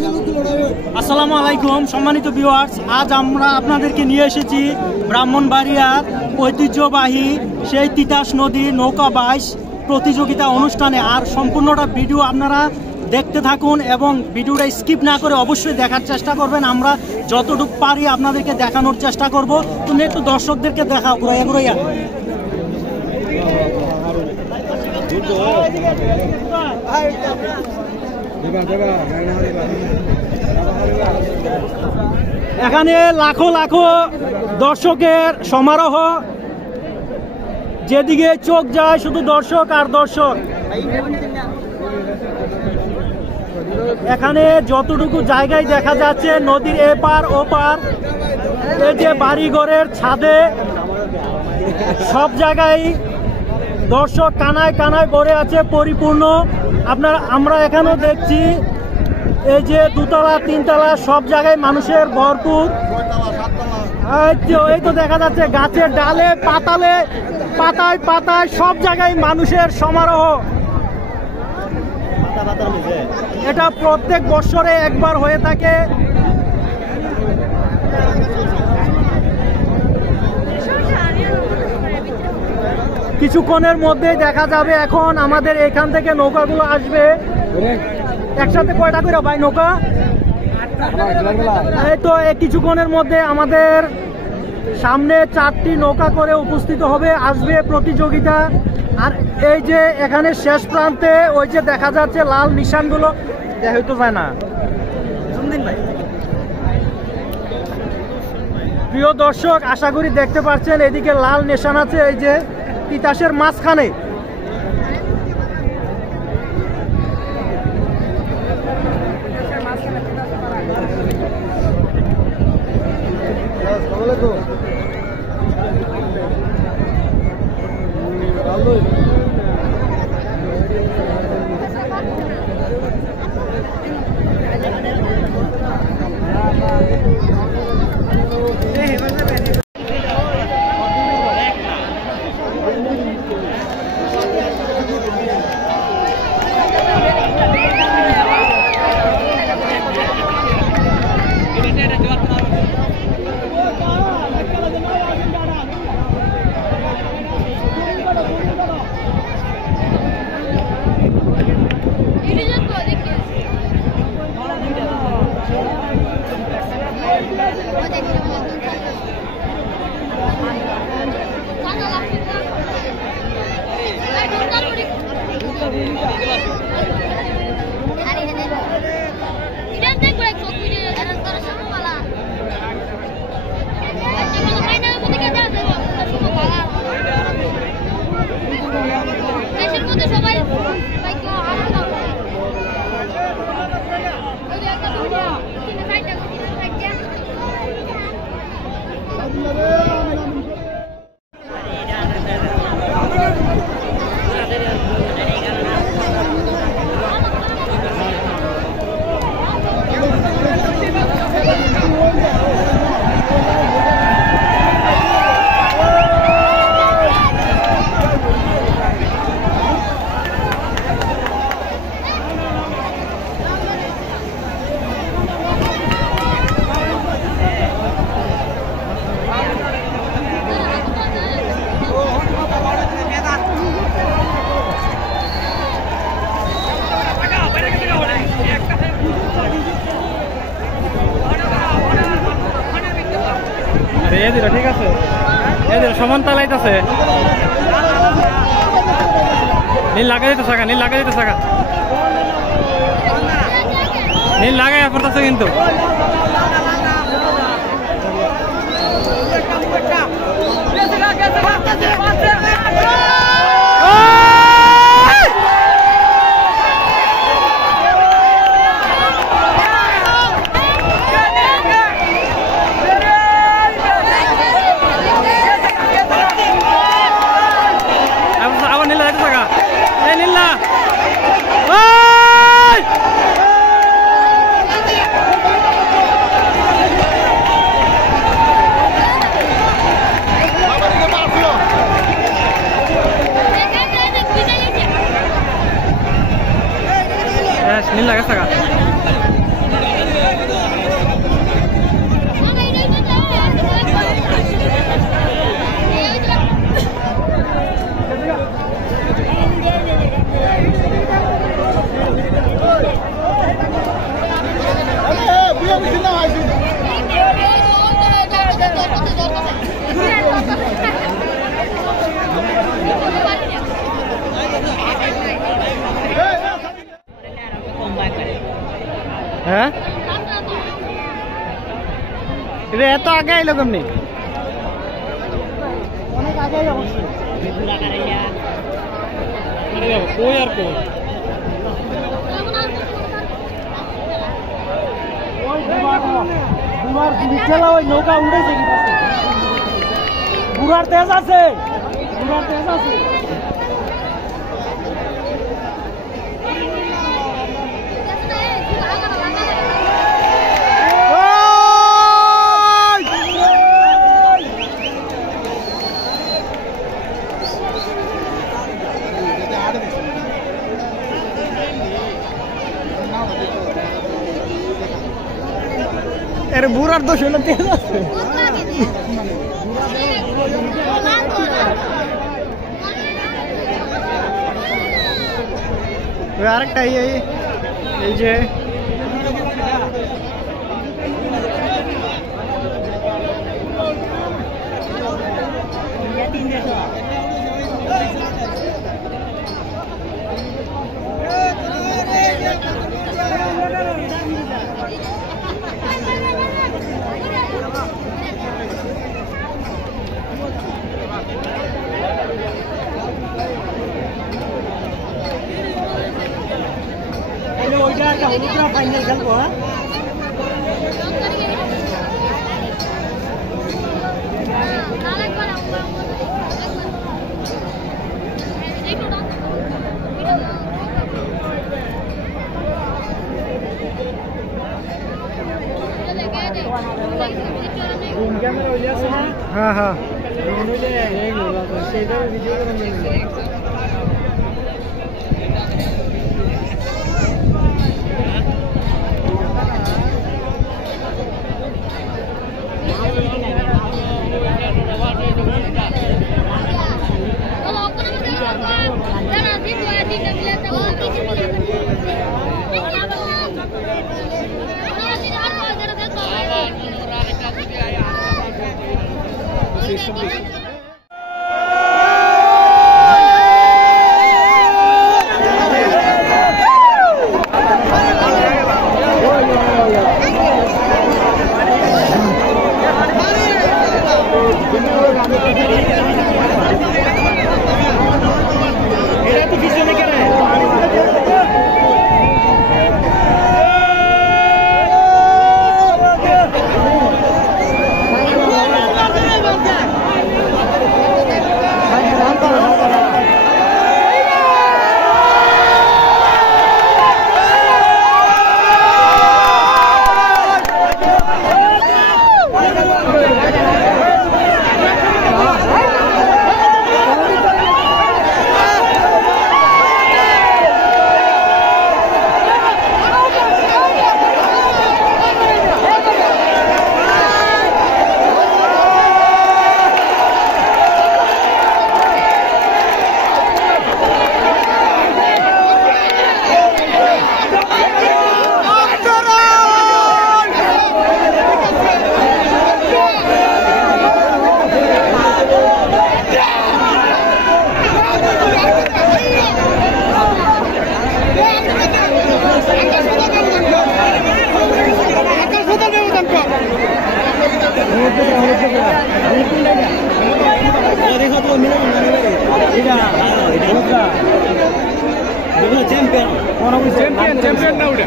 আসসালামু আলাইকুম সম্মানিত ভিউয়ার্স, আজ আমরা আপনাদেরকে নিয়ে এসেছি ব্রাহ্মণবাড়িয়ার ঐতিহ্যবাহী সেই তিতাস নদী নৌকা বাইচ প্রতিযোগিতা অনুষ্ঠানে। আর সম্পূর্ণটা ভিডিও আপনারা দেখতে থাকুন এবং ভিডিওটা স্কিপ না করে অবশ্যই দেখার চেষ্টা করবেন। আমরা যতটুকু পারি আপনাদেরকে দেখানোর চেষ্টা করব। তুমি একটু দর্শকদেরকে দেখাও ঘুরাইয়া। এখানে লাখো লাখো দর্শকের সমারোহ, যেদিকে চোখ যায় শুধু দর্শক আর দর্শক। এখানে যতটুকু জায়গায় দেখা যাচ্ছে নদীর এপার ওপার, এই যে বাড়িঘরের ছাদে সব জায়গায় দর্শক কানায় কানায় ভরে আছে পরিপূর্ণ। আমরা এখানেও দেখছি এই যে দুতলা তিনতলা সব জায়গায় মানুষের ভরপুর। এই তো দেখা যাচ্ছে গাছের ডালে পাতালে পাতায় পাতায় সব জায়গায় মানুষের সমারোহ। এটা প্রত্যেক বছরে একবার হয়ে থাকে। কিছুক্ষণের মধ্যেই দেখা যাবে। এখন আমাদের এখান থেকে নৌকাগুলো আসবে। একসাথে কয়টা করে ভাই নৌকা? এই তো কিছুক্ষণের মধ্যে আমাদের সামনে 4টি নৌকা করে উপস্থিত হবে, আসবে প্রতিযোগিতা। আর এই যে এখানে শেষ প্রান্তে ওই যে দেখা যাচ্ছে লাল নিশানগুলো, দেখা হইতো যায় না। প্রিয় দর্শক, আশা করি দেখতে পাচ্ছেন এদিকে লাল নিশান আছে এই যে তিতাসের মাঝখানে। ঠিক আছে, এদের সমান তালাইতেছে। নীল লাগাই দিতে থাকা, নীল লাগাই দিতে থাকা, নীল লাগাই পড়তেছে কিন্তু। নীল লাগা থাকা হ্যাঁ এটা এত আগে আইলো কেমনি? অনেক আগেই অবশ্যই কই আর কই বুড়ার বিকেলা ওই নৌকা উঠেছে কি পাশে বুড়ার তেজ আছে বুড়ার তেজ আছে এর বুড়ার দোষ হলো তেজ আছে আরেকটা এই যে ফাইনাল খেলবো হ্যাঁ হ্যাঁ হ্যাঁ চ্যাম্পিয়ন না ওটা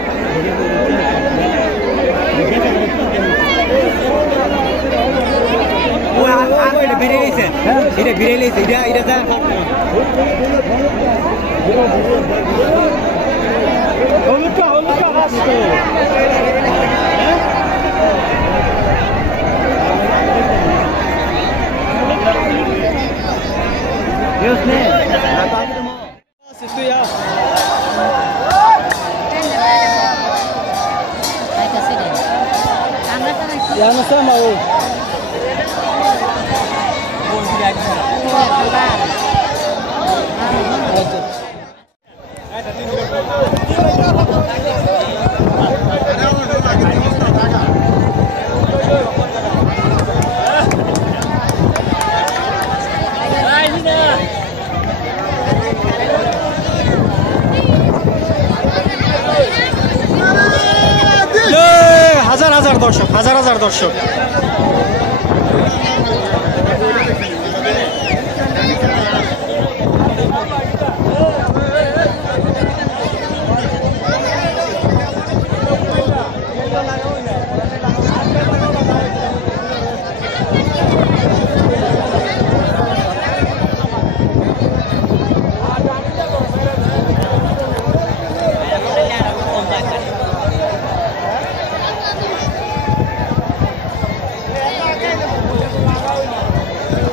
ও আর এটা বেরিয়ে গেছে এটা বেরিয়ে গেছে এটা যা হলুদটা আসছে Dios mío, la padre mo. Estoy ya. Ay kasi din. Camera ka na. Yan na sama oh. হাজার দর্শক, হাজার হাজার দর্শক।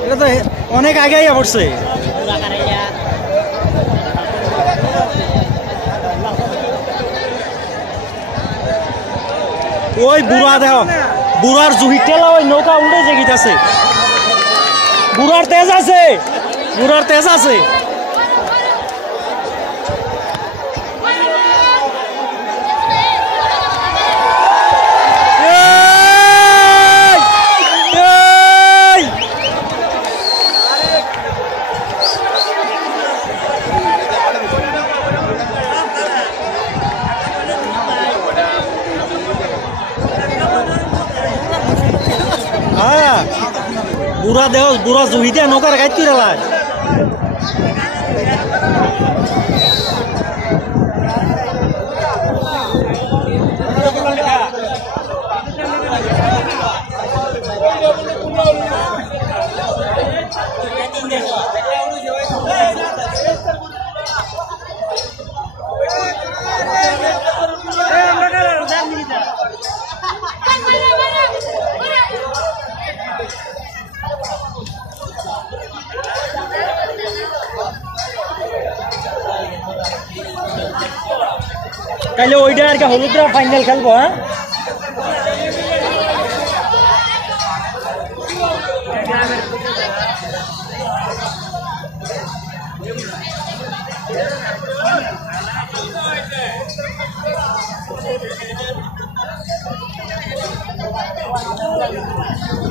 এটা তো অনেক আগে আইয়া পড়ছে। ওই বুড়া দেহ, বুড়ার জুহি টেলা ওই নৌকা উল্টে জেগিতেছে। বুড়ার তেজ আছে, বুড়ার তেজ আছে। বুড়া দেহ, বুড়া জুহিতে নৌকার গাইত তুই রেলায়। তাহলে ওইটা আর কি হলুদরা ফাইনাল খেলবো। হ্যাঁ,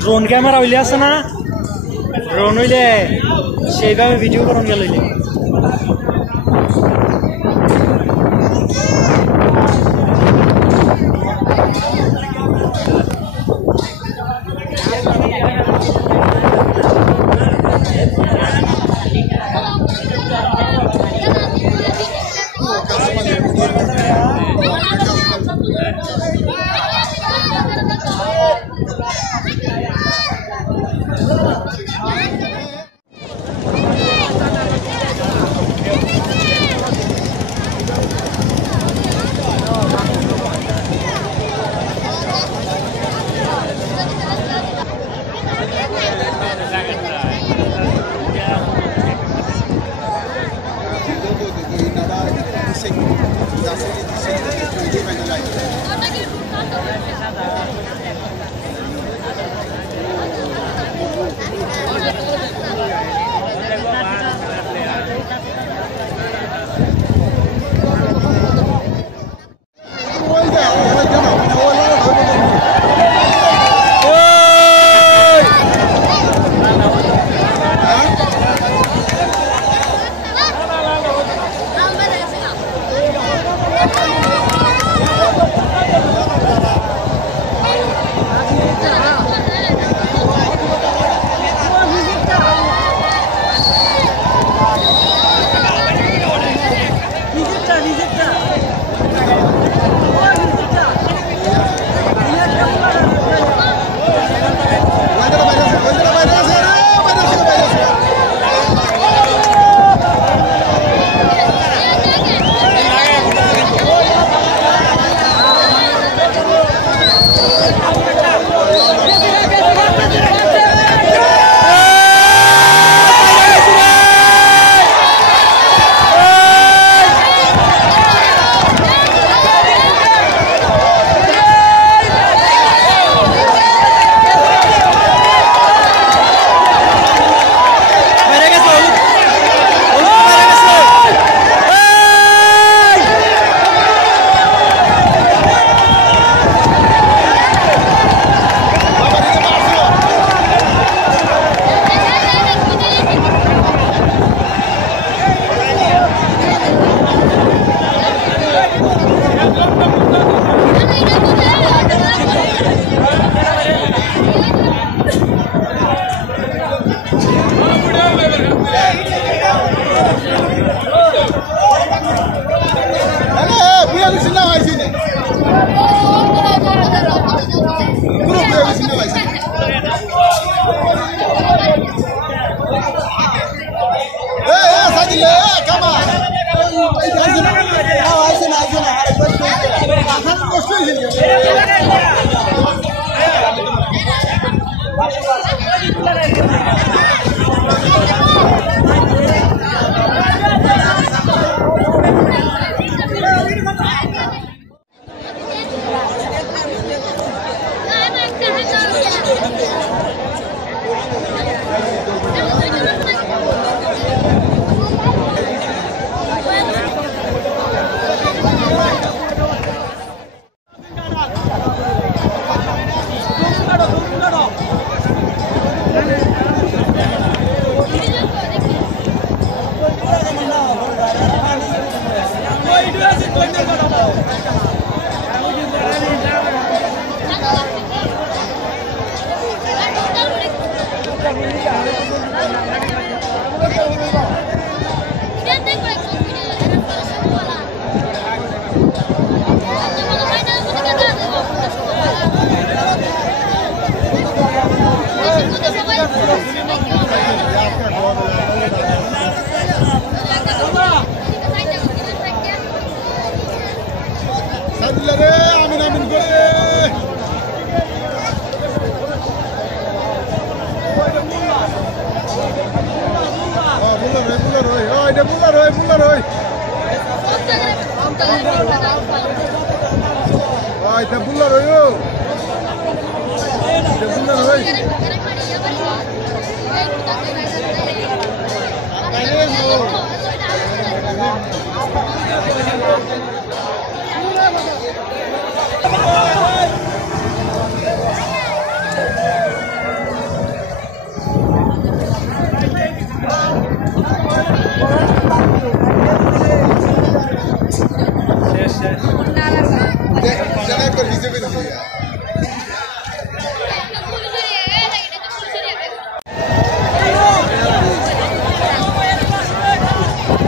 ড্রোন ক্যামেরা হইলে আছে না, ড্রোন হইলে সেইভাবে ভিডিও করুন গেল।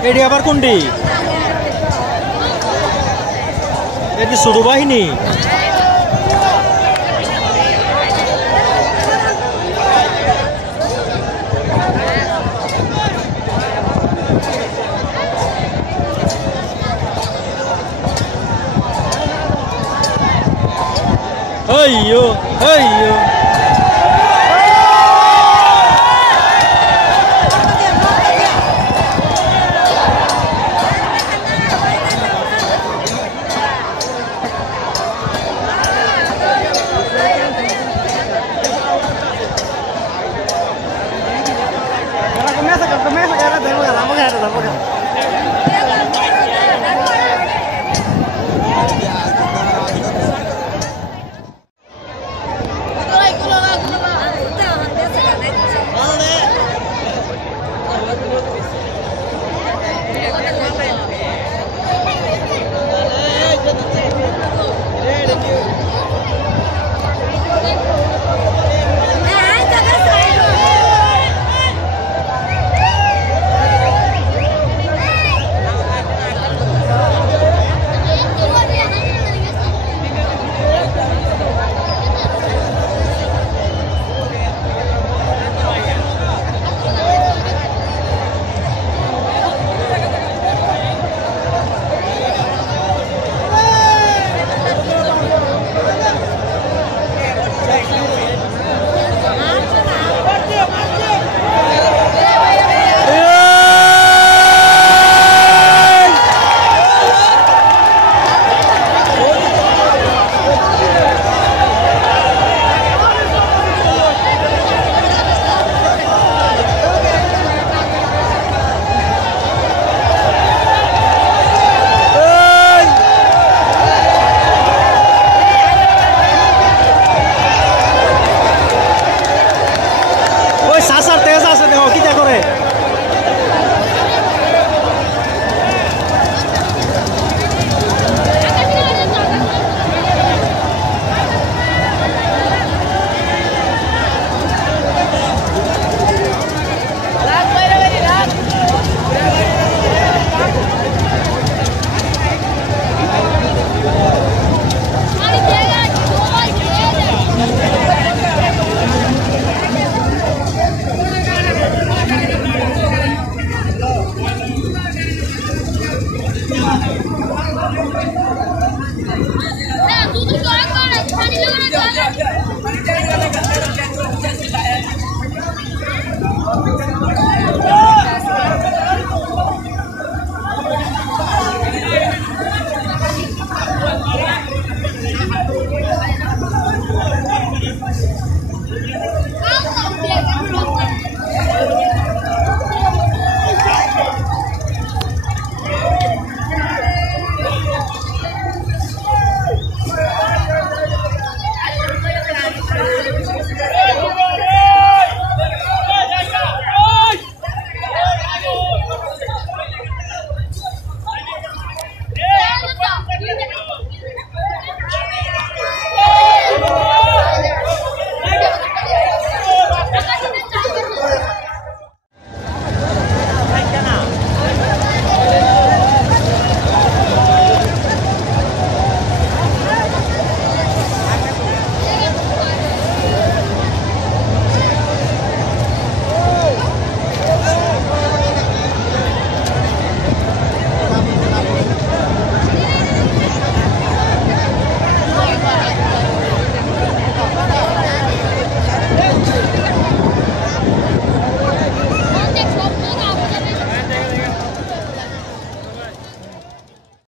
এটি আবার কোনটি? এটি ছোট বাহিনী। Hey yo, hey yo.